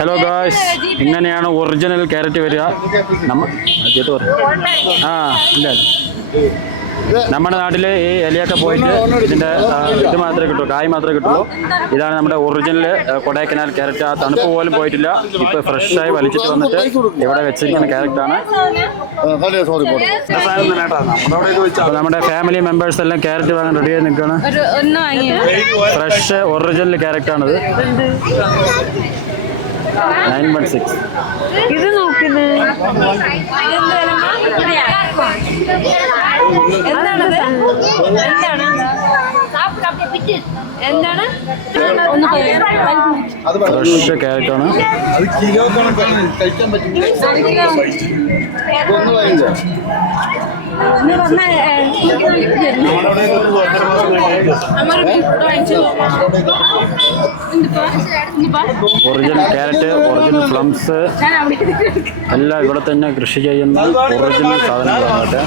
Hello guys, ഇങ്ങനെയാണ് original carrot വരിക. ഇല്ല നമ്മുടെ നാട്ടിൽ ഈ ഇലയൊക്കെ പോയിട്ട് ഇതിൻ്റെ ഇത് മാത്രമേ കിട്ടൂ, കായ് മാത്രമേ കിട്ടുള്ളൂ. ഇതാണ് നമ്മുടെ ഒറിജിനൽ കൊടൈക്കനാൽ ക്യാരറ്റ്. ആ തണുപ്പ് പോലും പോയിട്ടില്ല. ഇപ്പോൾ ഫ്രഷായി വലിച്ചിട്ട് വന്നിട്ട് ഇവിടെ വെച്ചിരിക്കുന്ന ക്യാരറ്റാണ്. അപ്പോൾ നമ്മുടെ ഫാമിലി മെമ്പേഴ്സ് എല്ലാം ക്യാരറ്റ് വാങ്ങാൻ റെഡിയായി നിൽക്കുകയാണ്. ഫ്രഷ് ഒറിജിനൽ ക്യാരറ്റാണിത്. 916. ഇത് നോക്കുന്നത് എന്താണ് ഫ്രഷ് ക്യാരറ്റാണ്. ഒറിജിനൽ ക്യാരറ്റ്, ഒറിജിനൽ പ്ലംസ് എല്ലാം ഇവിടെ തന്നെ കൃഷി ചെയ്യുന്ന ഒറിജിനൽ സാധനങ്ങളാണ്.